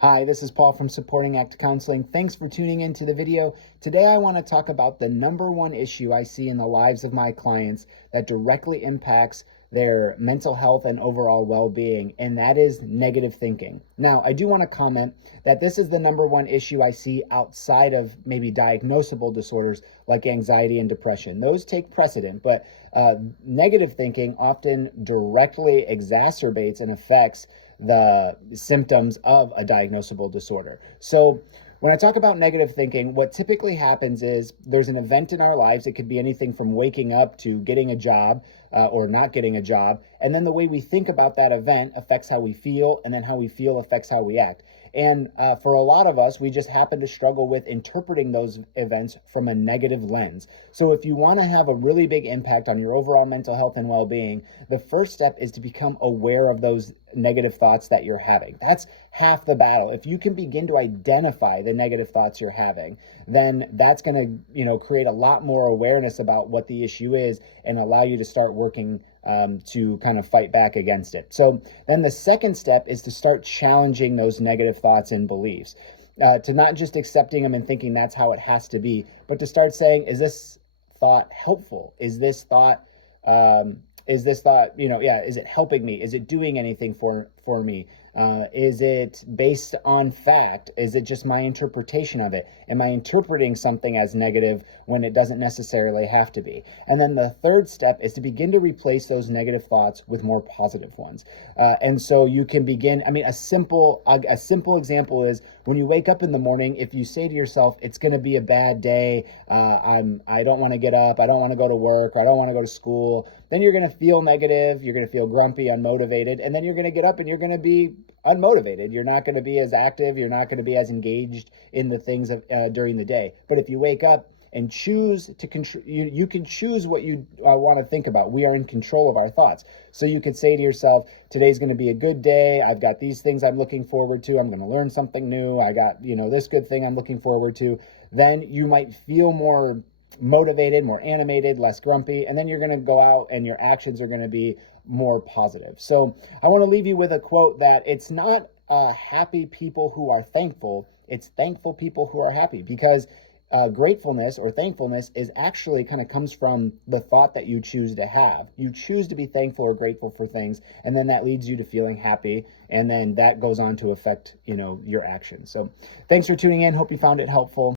Hi, this is Paul from Supporting Act Counseling. Thanks for tuning into the video. Today I want to talk about the number one issue I see in the lives of my clients that directly impacts their mental health and overall well-being, and that is negative thinking. Now, I do want to comment that this is the number one issue I see outside of maybe diagnosable disorders like anxiety and depression. Those take precedent, but negative thinking often directly exacerbates and affects the symptoms of a diagnosable disorder. So when I talk about negative thinking, what typically happens is there's an event in our lives. It could be anything from waking up to getting a job or not getting a job. And then the way we think about that event affects how we feel, and then how we feel affects how we act. And for a lot of us, we just happen to struggle with interpreting those events from a negative lens. So if you want to have a really big impact on your overall mental health and well-being, the first step is to become aware of those negative thoughts that you're having. That's half the battle. If you can begin to identify the negative thoughts you're having, then that's going to, create a lot more awareness about what the issue is and allow you to start working to kind of fight back against it. So then the second step is to start challenging those negative thoughts and beliefs, to not just accepting them and thinking that's how it has to be, but to start saying, is this thought helpful? Is this thought, is it helping me? Is it doing anything for me? Is it based on fact? Is it just my interpretation of it? Am I interpreting something as negative when it doesn't necessarily have to be? And then the third step is to begin to replace those negative thoughts with more positive ones. And so you can begin, a simple example is when you wake up in the morning, if you say to yourself, it's going to be a bad day, I don't want to get up, I don't want to go to work, or I don't want to go to school, then you're going to feel negative, you're going to feel grumpy, unmotivated, and then you're going to get up and you're going to be unmotivated. You're not going to be as active, you're not going to be as engaged in the things during the day. But if you wake up and choose to you can choose what you want to think about. We are in control of our thoughts. So you could say to yourself, today's going to be a good day. I've got these things I'm looking forward to. I'm going to learn something new. I got, this good thing I'm looking forward to. Then you might feel more motivated, more animated, less grumpy, and then you're going to go out and your actions are going to be more positive. So I want to leave you with a quote that it's not happy people who are thankful, it's thankful people who are happy, because gratefulness or thankfulness is actually kind of comes from the thought that you choose to have. You choose to be thankful or grateful for things, and then that leads you to feeling happy, and then that goes on to affect, your actions. So thanks for tuning in. Hope you found it helpful.